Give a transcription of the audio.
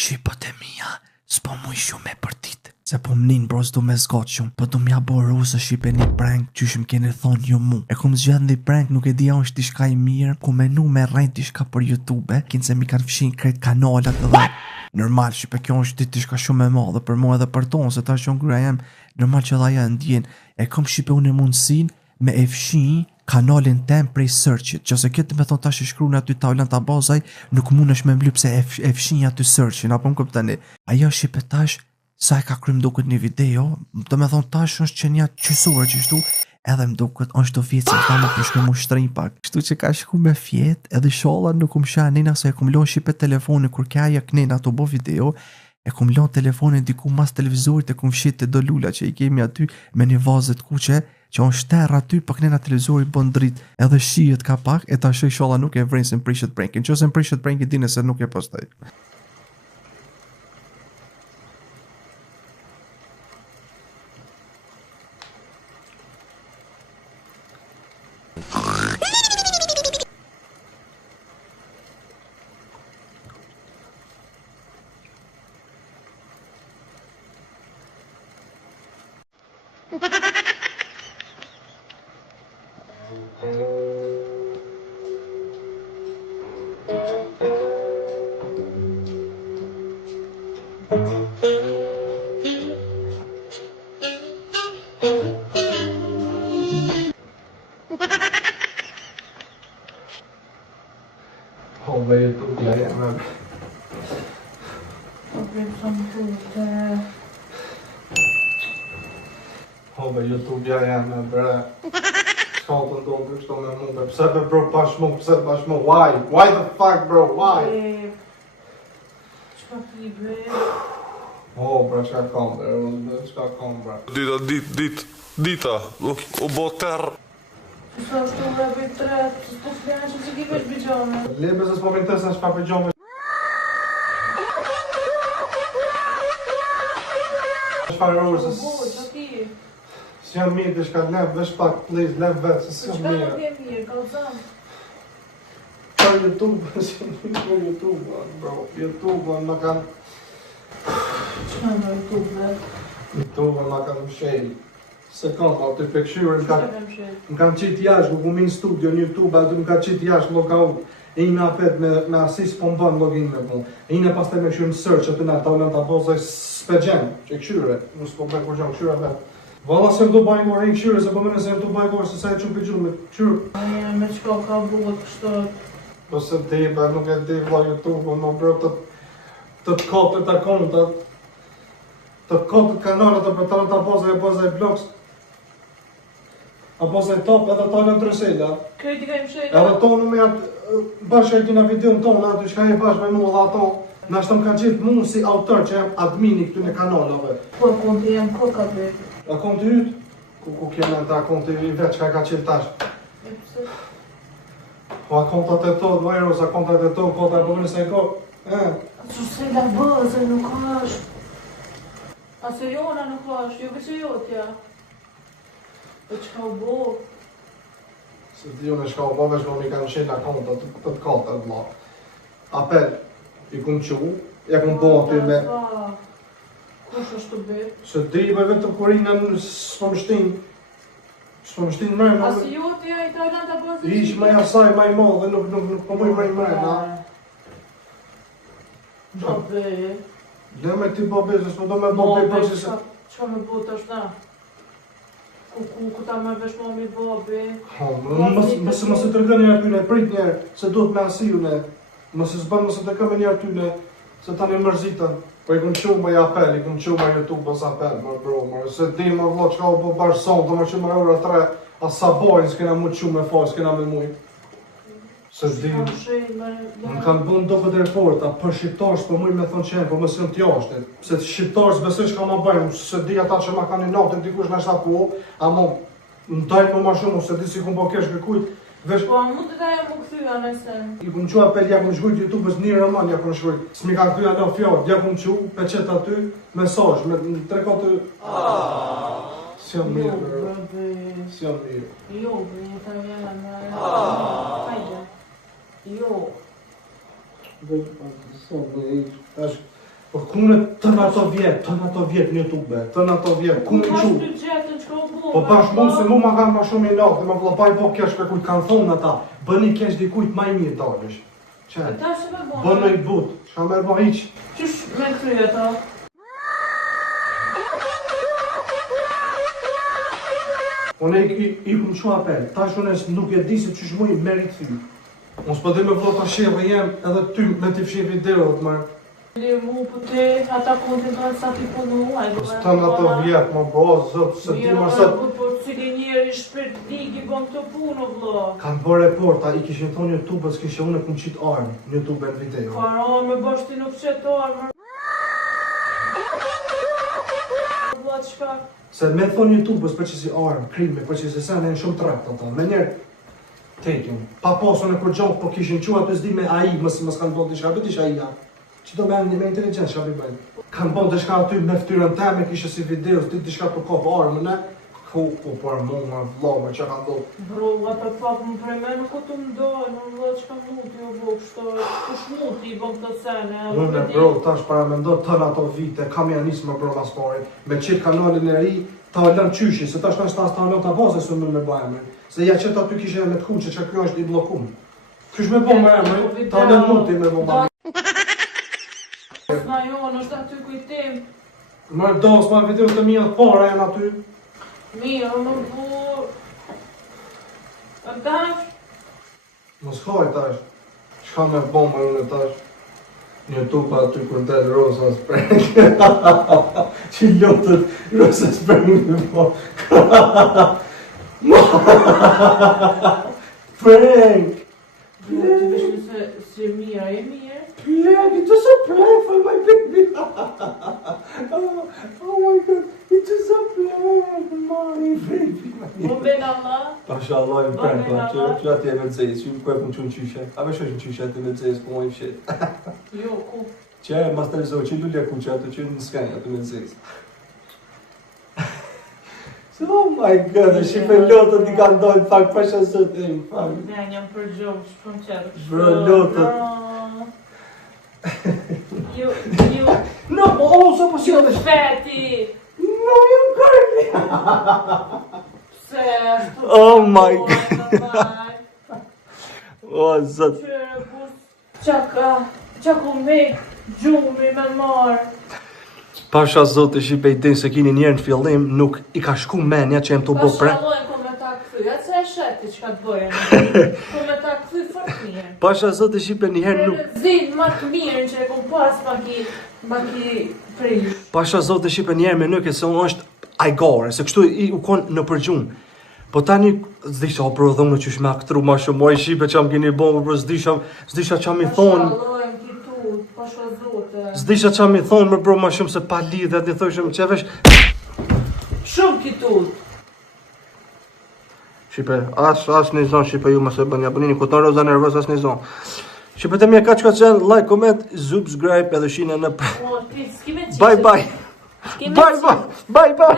Shqipët e mija, s'po mu i shumë e për tit. Se po m'nin bro s'do me zgot shumë. Po do m'ja boru se shqipe një prank qyshim keni thonë jo mu. E kum zgjat një prank nuk e di a është tishka i mirë. Ku menu me rejt tishka për YouTube. Kinë se mi kanë fshin krejt kanalat dhe normal shqipe kjo është tishka shumë e madhe për mu edhe për tonë. Se ta që ngryja jem normal që dha ja ndjen. E kom shqipe unë e mundësin me e fshin kanalin tem prej searchit, që se këtë me thonë tash i shkru në aty tavlen të bazaj, nuk mund është me mblyp se e fshinja aty searchin, apo më këptani. Ajo shqipe tash, sa e ka krym duket një video, të me thonë tash është që një qësuar që shtu, edhe më duket është të vjetë se ta më përshme mu shtrin pak. Shtu që ka shku me fjet, edhe shola nuk më shah nina se e kum lon shqipe telefoni, kur kjaja knena të bo video, e kum lon telefonin diku mas televizorit e kum fshit të do lula që i kemi aty me një vazet kuqe, që on shterë aty për kënena televizori bën drit edhe shijet ka pak e ta shoj sholla nuk e vren se m'prishet prankin që se m'prishet prankin dine se nuk e postaj. Håller YouTube jag men. Håller YouTube jag men bra. Skål då du står med mode. Pse bro pas mo. Why the fuck bro? Why? Bro, ska komma där. Ska komma bra. Dita, o botar. Sa stora biträtt, så ska jag inte ge mig pyjamas. Lebe se s'po vjen sa shpa pyjamas. Çfarë rrugës? Si jam mirë të shka lev, vesh pak please, lev vetë, se si jam mirë. Çka nuk mirë, kalzam. Për YouTube, si jam mirë për YouTube, bro. YouTube, më kanë... Çka në YouTube? YouTube, më kanë mshel. Se kam, aty pekshyrë, më kanë qitë jashtë, ku min studio në YouTube, aty më kanë qitë jashtë logout. E ina apet me asis po më bënë login me bu. E ina pas të me këshyrë në search, aty në taulen të bozaj s'pegjen, që këshyre. Nusë po me kur gjam këshyre vetë. Valla se më do bajnë gore i këshyre, se po mene se më do bajnë gore, se sa e që pëgju me këshyre. Me qka ka buhet kështë? Po se dibe, nuk e di vla YouTube, në bro të kotët akontat, të kotët kanalet të për talent të bozaj blogs, a bozaj top edhe talent të rësejda. Krejti ka imshejda? Edhe tonë me atë, bashkë e kina video në tonë, aty shka e bashkë me mu dhe ato, në ashtë më ka gjithë mu si autor që jem admini këtu në kanalove. Po, konti jem koka bëjt. A konti ytë? Ku kjene në ta konti i vetë që ka qilë tash? E pëse? Po a kontat e to, dojros, a kontat e to, kota e përgjën se e ko? Që se la bëzë, nuk është. A se jona nuk është, jo që jotja. E qka u bo? Se di unë e shka u bo, vesh më mi kanë shenë kontat të të kota e vla. Apel, i kum qu, ja kum bo aty me... Kush është të bëjt? Se di i vetë të kurinën s'po më shtin. S'po më shtin mërë. A si jotja i talent të bëzë? Ish me jasaj maj mo dhe nuk po mëj mërë mërë, na? Do bëjt? Le me ti bo bëjt, s'po do me bo bëjt për si se... Qa me bo të është na? Ku ta me vesh mo mi bo bëjt? Mëse të rëgën një atyne, prit njerë, se do të me asijune. Mëse s'ban mëse të këme një atyne, se ta një mërzitën. Po i kum qu me apel, i kum qu me YouTube bës apel, më bro, më se di më vlo qka u bo bashkë sonë, të më që më euro 3, a sa bojnë s'kena mu qu me faj, s'kena me muj. Se di, më kanë bën do këtë reporta, për shqiptarës për muj me thonë qenë, për më sëm t'jashtë. Se shqiptarës besoj që ka më bëjmë, se di ata që ma kanë një natën, dikush në shta po, a më më dajnë më ma shumë, se di si kum po kesh kërkujt. Po, a mund të da e më këthyja nëse? I kum qu apel, ja kum shkujt YouTube-ës një roman, ja kum shkujt. S'mi kanë këthyja në fjallë, ja kum qu, peqet aty, mesazh, me 3-4... Si jam mirë, bro. Si jam mirë. Jo, bro, ta janë... Hajde. Jo. Tash, Po kune tën ato vjet në YouTube, tën ato vjet, kune Ku qu. të gjetën që ka bu? Po bash mu se mu ma kanë ma shumë i natë, ma vëlla baj bo kesh ka kujt kanë thonë ata, bëni kesh dikujt ma i mirë dalësh. Qe, Ta shë me bo? bënë i but, shka me bo hiq. Qysh me kryje ta? Unë i kum shumë apel, tash unë nuk e di se qysh mu i merit thy. Unë s'po dhe me vëlla ta shirë jem edhe ty me t'i fshi videot marë. Lirë mu për te, ata kontin të sa t'i punu, Stën ato vjet, ma bo, zot, se ti ma sot. Po cili njeri shpirt ligi bëm të punë, vlo. Kanë bërë reporta, i kishin thonë YouTube-ës kishe unë e kum qit armë në YouTube në video. Fara, me bash ti nuk qëtë armër. Vlo, qka? Se me thonë YouTube-ës për që si armë, krime, për që si sene në shumë trakt ata. Me njerë, tekin. Pa posën e kur gjohë, po kishin qua të zdi me AI, mësë kanë bërë të shka, bët isha AI-a. Që do me inteligencë shka bëjnë. Kanë bërë të shka aty me ftyrën teme, kishe si videos, ti të shka të kopë armën e, ku për mu, më vlo, me që kanë do. Bro, a për pak më prej me nuk o të mdoj, në vlo qka muti o bo, kush muti i bëm të sene. Unë e bro, tash para me ndo tën ato vite, kam janë nisë më bro mas pari, me qitë kanalin e ri, ta lën qyshi, se tash ta lën ta baze së më me bajme. Se ja qëta ty kishe me të kuqe që kjo është i blokum. Kysh me bo me emri, ta lën muti me bo ma. Na jonë është aty kujtim. Më dos ma video të mija të para janë aty. Mirë, më bu... A tash? Mos haj tash. Çka me bo me unë tash. Në YouTube aty kur del Rosa Spring. Që lotët Rosa Spring me bo. Prank! Të vishme se mira e mirë. Prank! It was a prank for my baby! Oh my god! It was a prank, my baby! Më ben Allah. Pasha Allah i prank, që ati e me të zejës, ju ku e pëm që në qyshe. A me shosh në qyshe ati me të zejës, po më i fshet. Jo, ku? Që e mas të lizohë, që lullja ku që ato që në skenja ati me të zejës. Oh my god, e shipe lotët i kanë dojnë pak pasha sot e më pak. Ne, njëm për gjohë, shpëm qërë. Bro, lotët. Ju... No, oh, so po si Ju dhe feti! No, ju kërni! Se, ashtu... Oh my god. O, zot. Qërë, bus... Qako me gjumi me marë. Pasha zot e shipe i din se kini njerë në fillim, nuk i ka shku menja që jem të bo pre. Pasha lojnë ko me ta këthy, atë se e sheti që ka të bëjën. Ko me ta këthy fort mirë. Pasha zot e shipe njëherë nuk... Zidë ma të mirë që e kom pas ma ki prish. Pasha zot e shipe njerë me nëke se unë është ajgare, se kështu i u konë në përgjun. Po tani, zdisha, o bro, dhomë në qysh me aktru ma shumë, o i shipe që am kini bomë, bro, zdisha që am i thonë. Pasha lojnë kitu, pasha zote. Zdisha që am i thonë, me bro, ma shumë se pa lidhe, atë i thojshëm që vesh... Shumë kitu. Shipe, as një zonë, shipe ju më se bënë, abonini, kuton roza nervës, as një zonë. Shipe të mje ka që ka qenë, like, comment, subscribe, edhe shine në... O, ti, s'kime qishë. Bye bye! Bye bye!